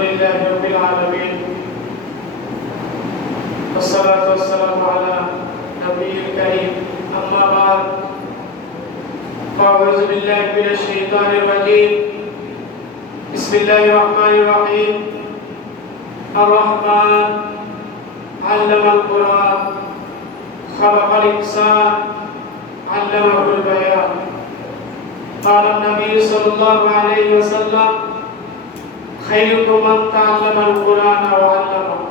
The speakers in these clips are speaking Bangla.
لله رب العالمين. والصلاة والسلام على نبي الكريم. أما بعد فأعوذ بالله من الشيطان الرجيم. بسم الله الرحمن الرحيم. الرحمن علم القرآن خلق الإنسان علمه البيان. قال النبي صلى الله عليه وسلم خيركم من تعلم القرآن وعلمه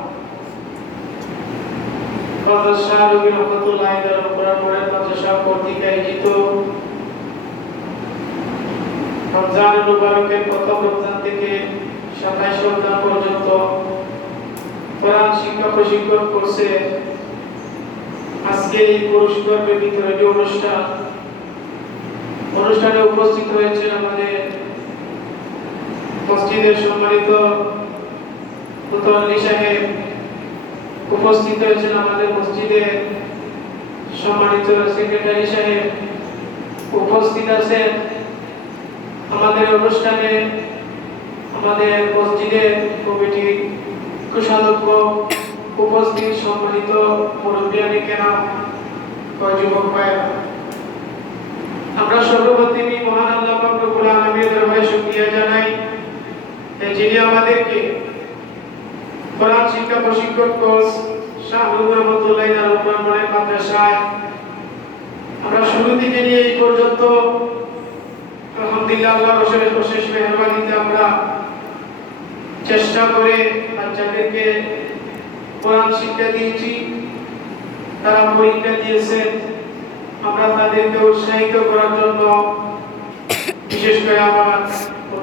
হযরত শাহ রবি রহমতুল্লাহ আলাইহি কোরআন পড়ে মাদ্রাসা কর্তৃক আয়োজিত রমজান মুবারকের প্রথম রমজান থেকে সাতাইশ রমজান পর্যন্ত কোরআন শিক্ষা প্রশিক্ষণ করছে আজকে এই পুরস্কার বিতরণী অনুষ্ঠান অনুষ্ঠানে উপস্থিত হয়েছে আমাদের মসজিদের সম্মানিত উপস্থিত হয়েছেন আমাদের মসজিদে সম্মানিত সেক্রেটারি সাহেব। উপস্থিত আছেন আমাদের অনুষ্ঠানে আমাদের মসজিদের কমিটি কুশাধ্যক্ষ উপস্থিত সম্মানিত মুরব্বিয়ানি ও যুবক ভাইয়েরা। আমরা সর্বপ্রথম মহান আল্লাহ রব্বুল আলামিনের দরবারে শুকরিয়া জানাই। যিনি আমাদেরকে কোরআন শিক্ষা, প্রশিক্ষণ কোর্স শাহ হুজুর রহমতুল্লাহ আলাইহি মনের মাদ্রাসায় আমরা শুরু থেকে নিয়ে এই পর্যন্ত আলহামদুলিল্লাহ আল্লাহর অশেষ অশেষ মেহরবানিতে আমরা চেষ্টা করে বাচ্চাদেরকে কোরআন শিক্ষা দিয়েছি, তারা পরীক্ষা দিয়েছেন আমরা তাদেরকে উৎসাহিত করার জন্য বিশেষ করে আমার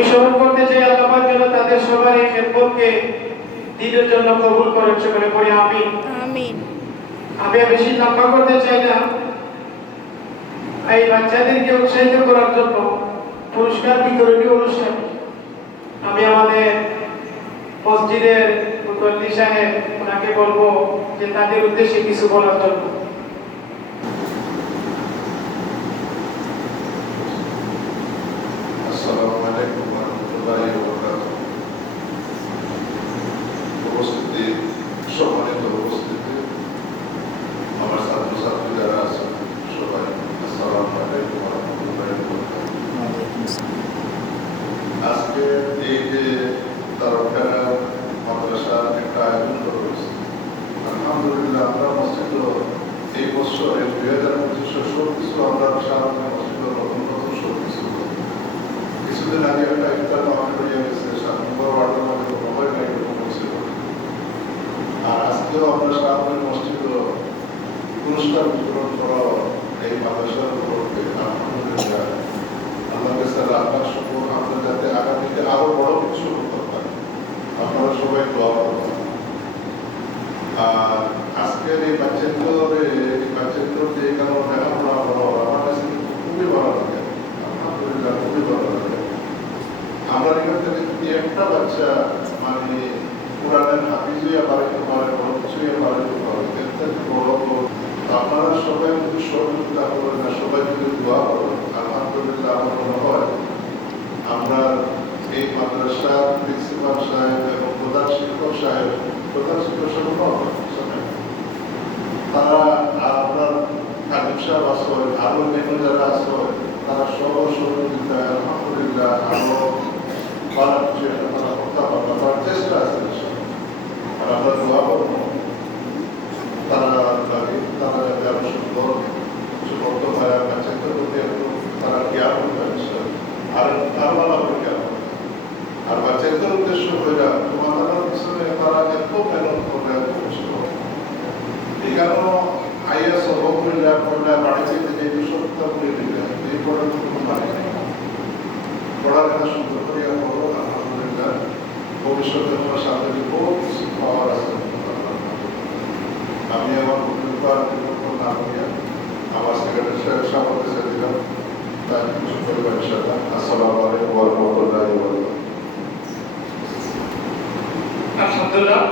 আমি স্মরণ করতে চাই আল্লাহ যেন তাদের সবার এই খেদমতকে দিনের জন্য কবুল করেন সেখানে পড়ে আমি আমিন। আমি বেশি লম্বা করতে চাই না। এই বাচ্চাদেরকে উৎসাহিত করার জন্য পুরস্কার বিতরণী অনুষ্ঠান। আমি আমাদের মসজিদের মুতল্লি সাহেব ওনাকে বলব যে তাদের উদ্দেশ্যে কিছু বলার জন্য আসসালামু আলাইকুম ওয়া রাহমাতুল্লাহি ওয়া বারাকাতুহু উপস্থিতি সম্মানিত উপস্থিতি আমার ছাত্র ছাত্রী যারা আছেন সবাই আসসালামু আলাইকুম ওয়া রাহমাতুল্লাহি ওয়া বারাকাতুহু আজকে এই যে তারকারা মাদ্রাসা একটা আয়োজন করা হয়েছে আলহামদুলিল্লাহ আমরা মসজিদ এই বছর এই দুই হাজার পঁচিশশো সব কিছু আমরা সাধারণ মসজিদ নতুন নতুন সব কিছু করি। কিছুদিন আগে একটা ইফতার মাহফিল হয়ে গেছে সাত নম্বর ওয়ার্ডের মধ্যে মোবাইল নাই এরকম হয়েছিল আর আজকেও আমরা সাধারণ মসজিদ পুরস্কার বিতরণ করা এই মাদ্রাসার উপলক্ষে আলহামদুলিল্লাহ আল্লাহ কাছে আপনার শুকুর আমরা যাতে আগামীতে আরও বড় কিছু করতে পারি আপনারা সবাই দোয়া করবেন আর আজকের এই বাচ্চাগুলোর এই বাচ্চাগুলোর যে কারণ লেখাপড়া হলো আমার কাছে কিন্তু খুবই ভালো লাগে আলহামদুলিল্লাহ খুবই ভালো লাগে আমরা এখান থেকে যদি একটা বাচ্চা মানে কোরআনের হাফিজ আবার একটু পারে বড় কিছুই আবার একটু আপনারা সবাই কিন্তু সহযোগিতা করেন না সবাই যদি দোয়া করেন আলহামদুলিল্লাহ আমার মনে হয় আমরা এই মাদ্রাসার প্রিন্সিপাল সাহেব এবং প্রধান শিক্ষক সাহেব প্রধান শিক্ষক সাহেব নয়, তারা আর আপনার কাজী সাহেব আছে আরও অন্যান্য যারা আছে তারা সহ সহযোগিতায় আলহামদুলিল্লাহ আরও ভালো কিছু একটা তারা করতে পারবে তার চেষ্টা আছে ইনশাআল্লাহ। আর আমরা দোয়া করব তারা লাগে তারা যারা সুন্দর কিছু করতে পারে আর বাচ্চাদের প্রতি একটু তারা জ্ঞান হবে ইনশাআল্লাহ। আর আর ভালো হবে জ্ঞান হবে। আর বাচ্চাদের উদ্দেশ্য হইলা তোমাদের পিছনে তারা এত মেহনত করবে এত কষ্ট করবে এখানেও আইএস অবকুল্লা করলা বাড়িতে যে দুশোটা করে দিবে এই পড়ার কোনো মানে নেই পড়ালেখা সুন্দর করিয়া করো আলহামদুলিল্লাহ ভবিষ্যতে তোমার সামনে যে বহু কিছু পাওয়ার আছে আমি আমার বক্তব্য আর বিলম্ব না করিয়া আমার সেক্রেটারি সাহেব সামনে এসে দিলাম তার কিছু পরিবার ইনশাআল্লাহ আসসালামু আলাইকুম ওয়া রাহমাতুল্লাহি ওয়া বারাকাতুহু আলহামদুলিল্লাহ,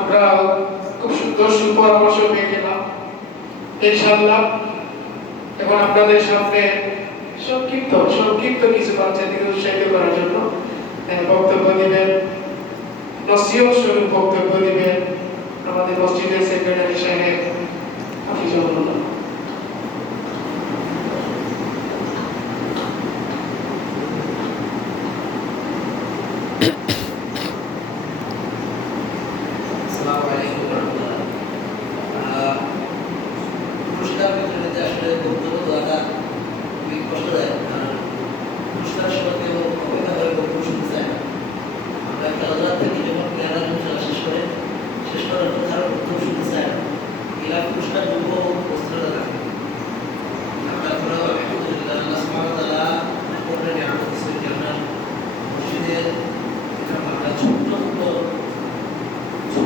আমরা খুব সুন্দর সুপরামর্শ পেয়ে গেলাম। ইনশাল্লাহ এখন আপনাদের সামনে সংক্ষিপ্ত সংক্ষিপ্ত কিছু বাচ্চাদেরকে উৎসাহিত করার জন্য বক্তব্য দিবেন। নসিহত স্বরূপ বক্তব্য দিবেন। আমাদের মসজিদের সেক্রেটারি সাহেব হাফিজুল্লাহ আসসালামু আলাইকুম রহমতুল্লাহ আহ, পুরস্কার বিতরণীতে আসলে বক্তব্য দেওয়াটা খুবই কষ্টদায়ক কারণ পুরস্কার সময় কেউ অপেক্ষা করে বক্তব্য শুনতে চায় না আমরা খেলাধুলা থেকে যখন প্লেয়াররা খেলা শেষ করে শেষ করার পর তারা বক্তব্য শুনতে চায় না এরা পুরস্কার যোগ্য বস্ত্রতা থাকে তারপরেও আলহামদুলিল্লাহ আল্লাহ সুবহানাহু ওয়া তাআলা করবেন নিয়ামত দিয়েছেন যে আমরা মসজিদের এখানে আমরা ছোট্ট ছোট্ট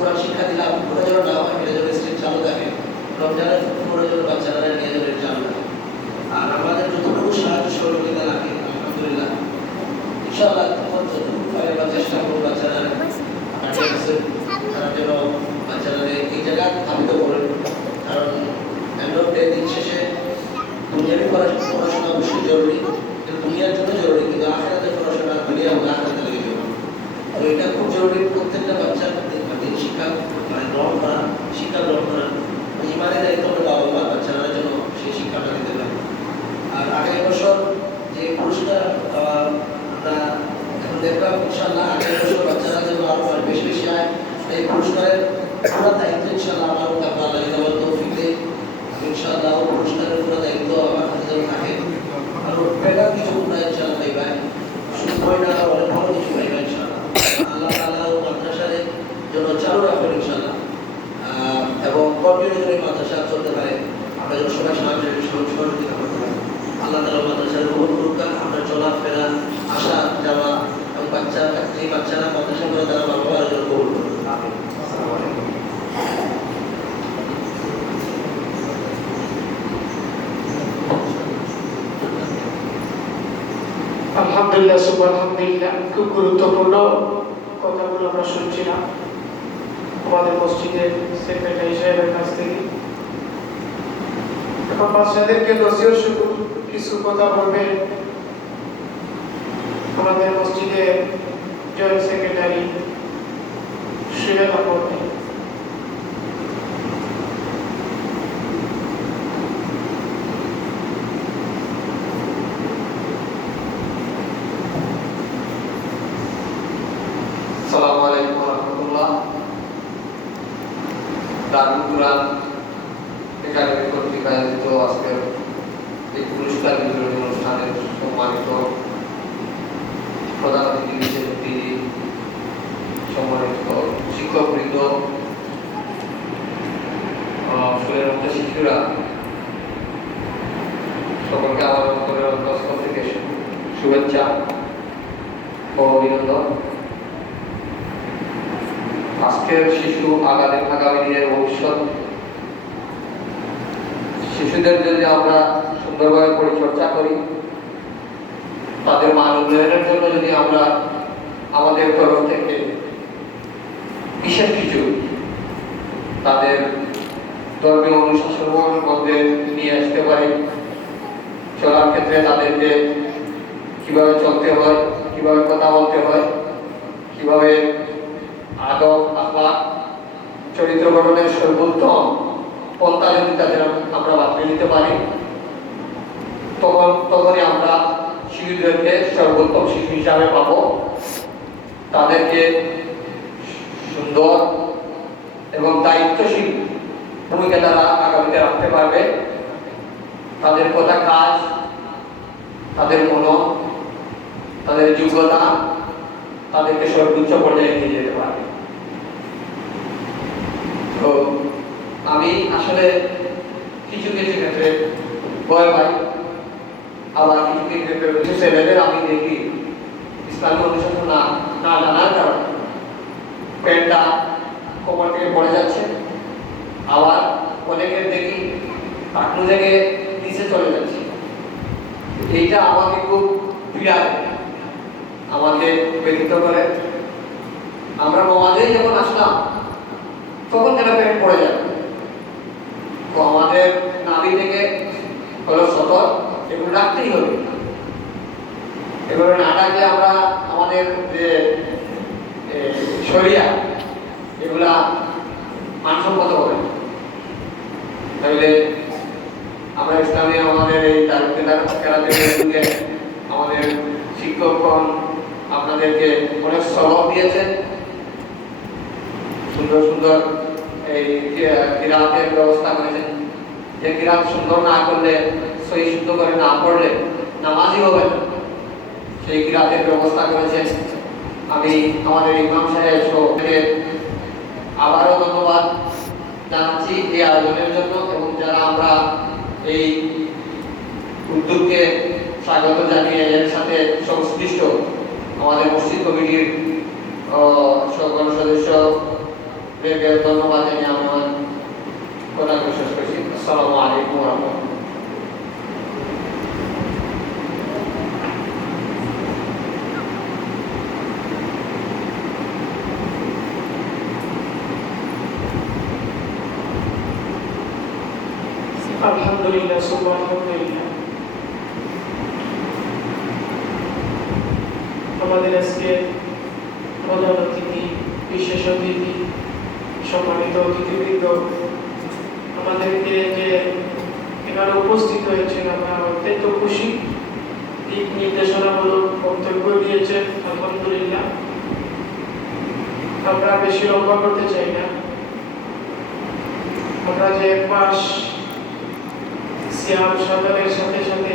কোরআন শিক্ষা দিলাম ওটা যেন না হয় এটা যেন স্টেট চালু থাকে। রমজানের পরে যেন বাচ্চারা নিয়ে যেন চালু থাকে। আর আমাদের যতটুকু সাহায্য সহযোগিতা লাগে, আলহামদুলিল্লাহ। ইনশাআল্লাহ তখন যতটুকু পারে আমরা চেষ্টা করব বাচ্চারা তারা যেন বাচ্চারা এই জায়গায় ধাবিত করেন কারণ এন্ড অফ ডে দিন শেষে দুনিয়াবি পড়াশোনা অবশ্যই জরুরি কিন্তু দুনিয়ার জন্য জরুরি কিন্তু আখেরাতের পড়াশোনা দুনিয়া আমরা আখেরাতে লেগে যাব তো এটা খুব জরুরি প্রত্যেকটা বাচ্চার দিন শিক্ষা মানে গ্রহণ করা শিক্ষা গ্রহণ করা ইমানের দায়িত্ব হলো বাবা মা বাচ্চারা যেন সেই শিক্ষাটা দিতে পারে আর আগামী বছর যে পুরস্কার আহ, আমরা এখন দেখলাম ইনশাল্লাহ আগামী বছর বাচ্চারা যেন আরও আর বেশি বেশি আয় এই পুরস্কারের পুরো দায়িত্ব ইনশাল্লাহ আমার উপর আপনার আল্লাহ যাবার তৌফিক দেয় ইনশাল্লাহ ও পুরস্কারের পুরো দায়িত্ব আমার হাতে যেন থাকে আর বেটার কিছু না ইনশাল্লাহ পাইবাই সময় না অনেক ভালো কিছু পাইবা ইনশাল্লাহ আল্লাহ তাআলা ও মাদ্রাসারে জন্য চালু রাখবেন ইনশাল্লাহ আহ, এবং কন্টিনিউ করে মাদ্রাসা চলতে পারে আমরা যেন সবাই সাহায্য সহযোগ- সহযোগিতা করতে পারি আল্লাহ তালা মাদ্রাসার কবুল করুক আমরা চলাফেরা, আসা, যাওয়া, এবং বাচ্চা যে বাচ্চারা মাদ্রাসা করে তারা বাবা কবুল করুক আমিন আসসালামু আলহামদুলিল্লাহ খুব গুরুত্বপূর্ণ কথাগুলো আমরা শুনছিলাম। আমাদের মসজিদের সেক্রেটারি সাহেবের কাছ থেকে। এখন বাচ্চাদেরকে নসিহত শুরু কিছু কথা বলবে আমাদের মসজিদের জয়েন্ট সেক্রেটারি আলাইকুম রহমতুল্লাহ। দারুল কুরআন একাডেমি কর্তৃক আয়োজিত আজকের এই পুরস্কার বিতরণী অনুষ্ঠানের সম্মানিত প্রধান অতিথি বিশেষ অতিথি সম্মানিত শিক্ষকবৃন্দ আহ, ফুলের মধ্যে শিশুরা সকলকে আমার অন্তরের অন্তঃস্থল থেকে শু- শুভেচ্ছা ও অভিনন্দন আজকের শিশু আগামী আগামী দিনের ভবিষ্যৎ শিশুদের যদি আমরা সুন্দরভাবে পরিচর্যা তাদের মান উন্নয়নের জন্য যদি আমরা আমাদের তরফ থেকে বিশেষ কিছু তাদের ধর্মীয় অনুশাসনের মধ্যে নিয়ে আসতে পারি, চলার ক্ষেত্রে তাদেরকে কীভাবে চলতে হয়, কীভাবে কথা বলতে হয়, কীভাবে আদব আখলাক চরিত্র গঠনের সর্বোত্তম পন্থা যদি তাদের আমরা বাতলে নিতে পারি তখন তখনই আমরা শিশুদেরকে সর্বোত্তম শিশু হিসাবে পাবো। তাদেরকে সুন্দর এবং দায়িত্বশীল ভূমিকা তারা আগামী আগামীতে রাখতে পারবে। তাদের কথা কাজ, তাদের মনন, তাদের যোগ্যতা, তাদেরকে সর্বোচ্চ পর্যায়ে নিয়ে যেতে পারবে। তো আমি আসলে কিছু কিছু ক্ষেত্রে ভয় পাই। আবার কিছু কিছু ছেলেদের আমি দেখি। ইসলামী অনুশাসন না না জানার কারণে। প্যান্টটা কোমর থেকে পড়ে যাচ্ছে। আবার অনেকের দেখি টাকনু থেকে নিচে চলে যাচ্ছে। এইটা আমাকে খুব পীড়া আমাকে ব্যথিত করে। আমরা নমাজেই যখন আসলাম, তখন যেন প্যান্ট পড়ে যাবে? তো আমাদের নাভি থেকে হলো সতর। এগুলো রাখতেই হবে এগুলো না রাখলে আমরা আমাদের যে শরিয়া, এগুলা মানসম্মত হবে তাহলে আমরা ইসলামে আমাদের এই তারকেদার আমাদের শিক্ষকগণ আপনাদেরকে অনেক সবক দিয়েছেন। সুন্দর সুন্দর এই কিরাতের ব্যবস্থা করেছেন। যে কিরাত সুন্দর না করলে সহি শুদ্ধ করে না পড়লে নামাজই হবে না। সেই কিরাতের ব্যবস্থা করেছেন আমি আমাদের ইমাম সাহেব সহকে আবারও ধন্যবাদ জানাচ্ছি এই আয়োজনের জন্য এবং যারা আমরা এই উদ্যোগকে স্বাগত জানিয়ে এর সাথে সংশ্লিষ্ট আমাদের মসজিদ কমিটির সকল সদস্যদেরকে ধন্যবাদ জানিয়ে আমি আমার কথা শেষ করছি আসসালামু আলাইকুম রহমতুল্লাহ আলহামদুলিল্লাহ সুবহানাল্লাহ আমাদের আজকে প্রধান অতিথি, বিশেষ অতিথি, সম্মানিত অতিথিবৃন্দ, আমাদেরকে যে এখানে উপস্থিত হয়েছেন আমরা অত্যন্ত খুশি। দিক নির্দেশনামূলক বক্তব্য দিয়েছেন, আলহামদুলিল্লাহ। আমরা বেশি লম্বা করতে চাই না। আমরা যে এক মাস সিয়াম সাধনের সাথে সাথে।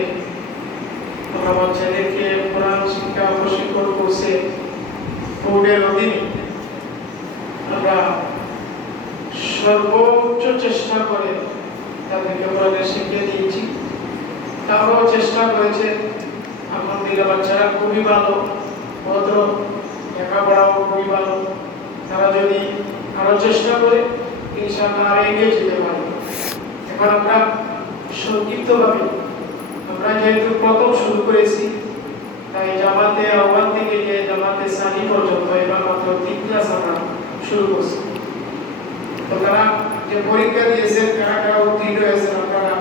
আমরা বাচ্চাদেরকে কোরআন শিক্ষা প্রশিক্ষণ করছে বোর্ডের অধীনে। আমরা সর্বোচ্চ চেষ্টা করে তাদেরকে কোরআনের শিখিয়ে দিয়েছি, তারাও চেষ্টা করেছে আলহামদুলিল্লাহ, বাচ্চারা খুবই ভালো, ভদ্র, লেখাপড়াও খুবই ভালো। তারা যদি আরও চেষ্টা করে, ইনশাআল্লাহ আর এগিয়ে যেতে পারবে এখন আমরা সংক্ষিপ্তভাবে। আমরা যেহেতু প্রথম শুরু করেছি, তাই জামাতে আহ্বান থেকে গিয়ে জামাতে সানি পর্যন্ত এবার মাত্র তিন ক্লাস আমরা শুরু করছি। তো তারা যে পরীক্ষা দিয়েছেন, কারা কারা উত্তীর্ণ হয়েছেন আপনারা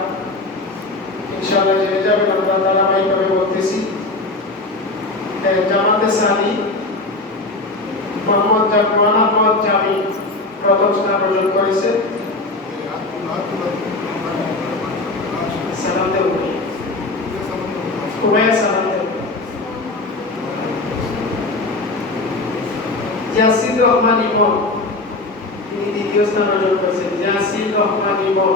ইনশাআল্লাহ জেনে যাবেন, আমরা ধারাবাহিকভাবে বলতেছি। জামাতে সানি, মোহাম্মদ জামান আহমদ জামি প্রথম স্থান অর্জন করেছে সালাম দেব উভয় সালাম দেব ইয়াসির রহমান ইমন তিনি দ্বিতীয় স্থান অর্জন করেছেন ইয়াসির রহমান ইমন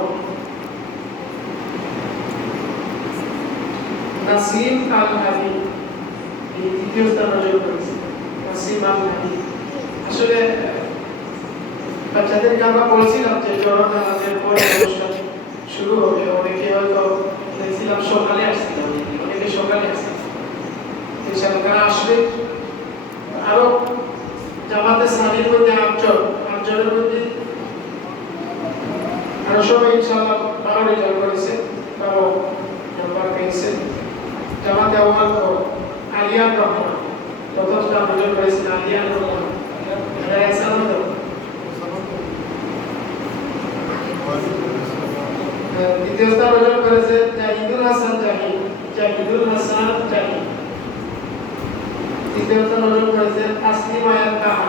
নাসিম আল হাবিব তিনি তৃতীয় স্থান অর্জন করেছেন নাসিম আল হাবিব আসলে, বাচ্চাদেরকে আমরা বলছিলাম যে অনুষ্ঠান শুরু হবে অনেকে হয়তো দেখছিলাম সকালে আসছিলাম অনেকে সকালে আসছে ইনশাআল্লাহ তারা আসবে আরও জামাতে সানির মধ্যে আটজন আটজনের মধ্যে। আরও সবাই ইনশাআল্লাহ ভালো রেজাল্ট করেছে ভালো নাম্বার পেয়েছে। জামাতে আওয়াল ও আলিয়ান রহমান স্থান অর্জন করেছেন, আলিয়ান রহমান। তো দ্বিতীয় স্থান অর্জন করেছে জাহিদুল হাসান জাহিদ, জাহিদুল হাসান জাহিদ। তৃতীয় স্থান অর্জন করেছে তাসলিম কাহা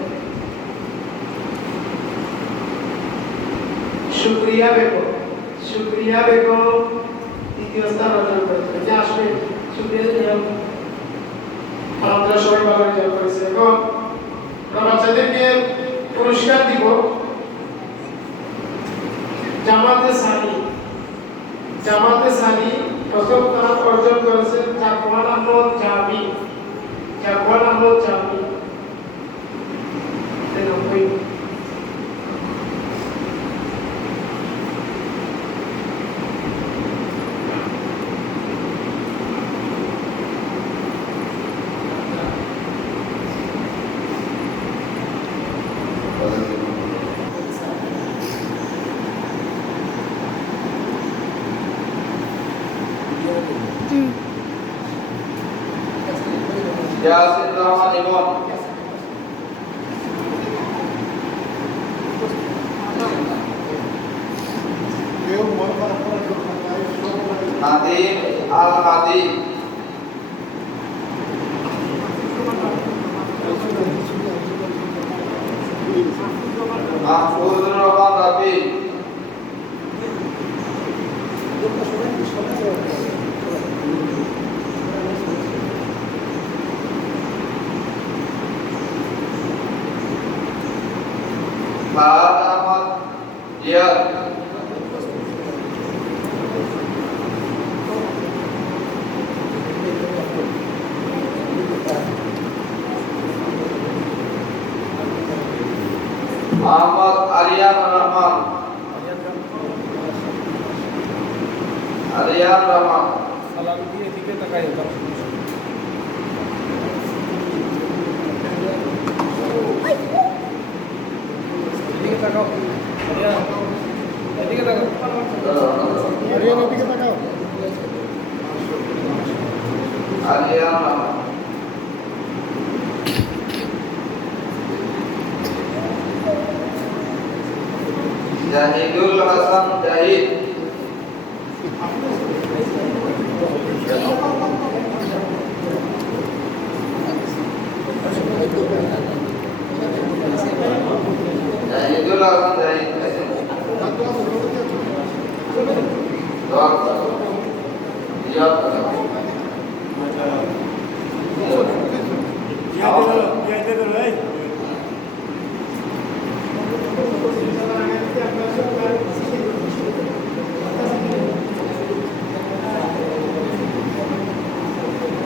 শুক্রিয়া বেগম শুক্রিয়া বেগম তৃতীয় স্থান অর্জন করেছে যে আসবে শুক্রিয়া সবাই ভালো রেজাল্ট করেছে। এবং বাচ্চাদেরকে পুরস্কার দিব জামাতে সানি। জামাতে সানি প্রথম স্থান অর্জন করেছে জাকওয়াল আহমদ জামি জাকওয়াল আহমদ জামি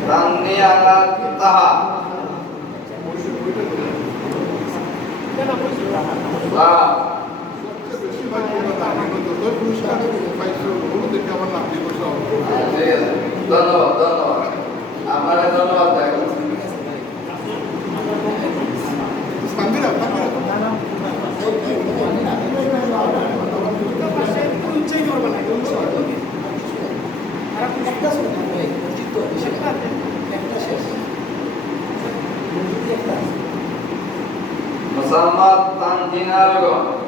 রান্নি আলা তাহা। ধন্যবাদ ধন্যবাদ। musammattan din algo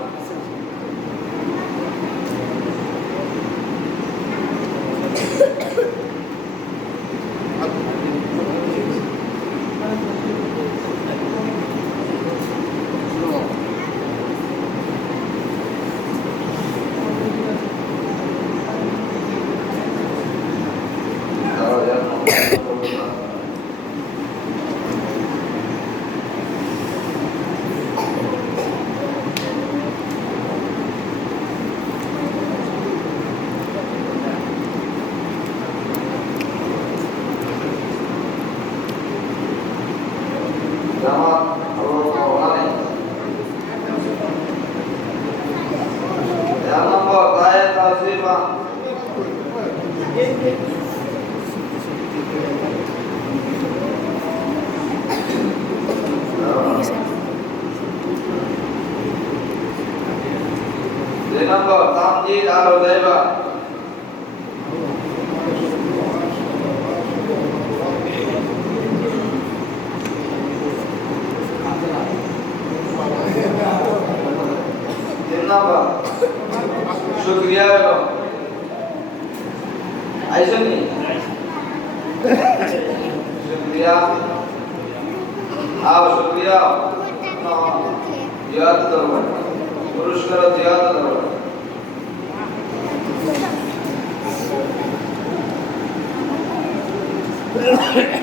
Yeah.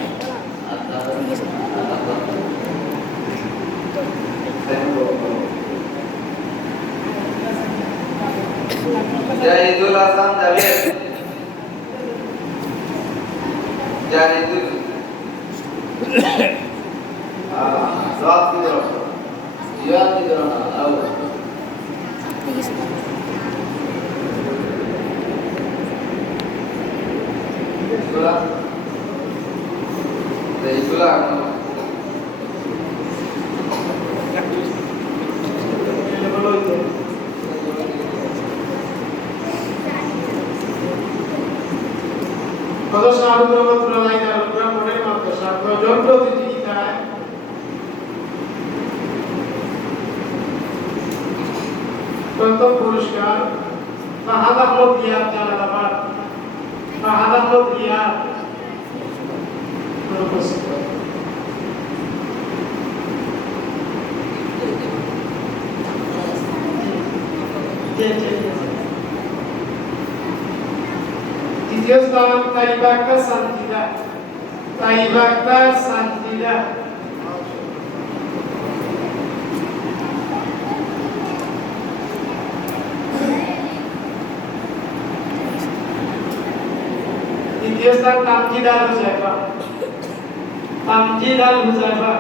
কত সাধু রহমতুল্লাহ আলাইহি পুরা মনের মতো সাধু যন্ত্র প্রতিযোগিতায় প্রথম পুরস্কার ফাহাদা হল রিয়াদ জালালাবাদ ফাহাদা হল রিয়াদ উপস্থিত জি জি দ্বিতীয় স্থান তাইবা আক্তার শান্তিদা তাইবা আক্তার শান্তিদা তৃতীয় স্থান তামজিদ আল হুজাইফা তামজিদ আল হুজাইফা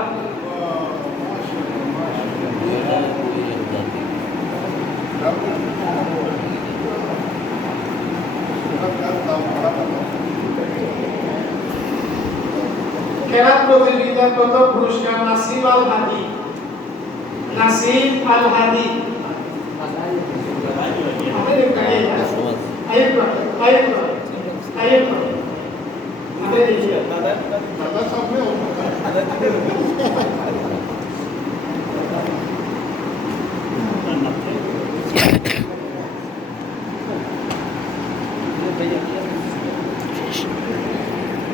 খেলার প্রতিযোগিতার প্রথম পুরস্কার নাসিম আল হাদি নাসিম আল হাদি আমাদের কাছে আইব আইব আইব আমাদের এই দাদা সামনে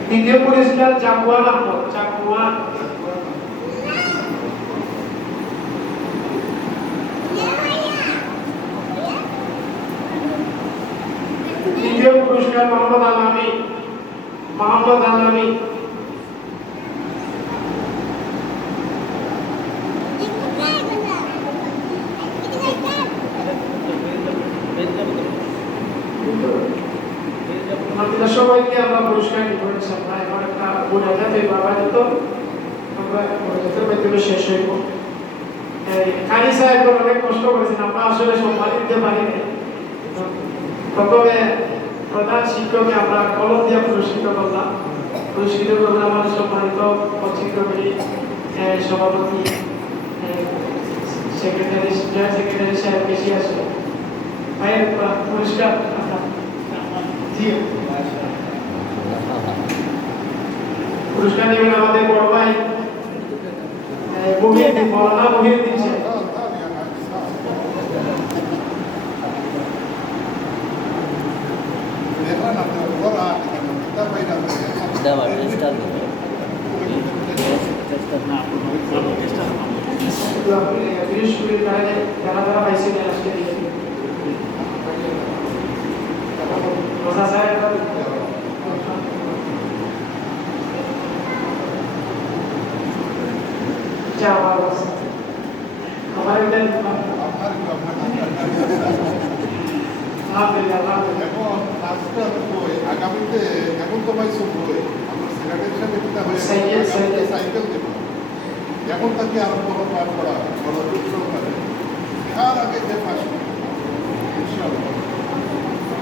দ্বিতীয় পুরস্কার জাকুয়ান আহমদ তৃতীয় পুরস্কার মোহাম্মদ আলামী মোহাম্মদ আলামি আমাদের সবাইকে আমরা পুরস্কার দিব ইনশাআল্লাহ এবার একটা বোঝা যাবে বাবা যত আমরা মাধ্যমে শেষ হইব। কানি সাহেব অনেক কষ্ট করেছেন, আমরা আসলে সম্মান দিতে পারি প্রথমে প্রধান শিক্ষককে আমরা কলম দিয়ে পুরস্কৃত করলাম। পুরস্কৃত করলাম আমাদের সম্মানিত পশ্চিম কমিটি সভাপতি সেক্রেটারি, জয়েন্ট সেক্রেটারি সাহেব বেশি আছে। ভাইয়ের পুরস্কার জি পুরস্কার নেবেন আমাদের বড় ভাই। মহিউদ্দিন মৌলানা মহিউদ্দিন সাহেব। যারা যারা পাইছে আজকে দিয়ে কথা অবস্থা আমার এটা আগামীতে এখন তো এটা হয়ে সাইকেল, দেব এখন তাকে আরও বড় করা বড় যুদ্ধ করে তার আগে যে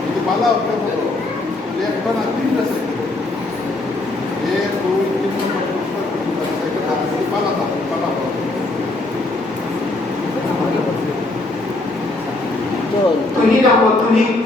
যদি বলো একটা না তিনটা সাইকেল এক água bonita.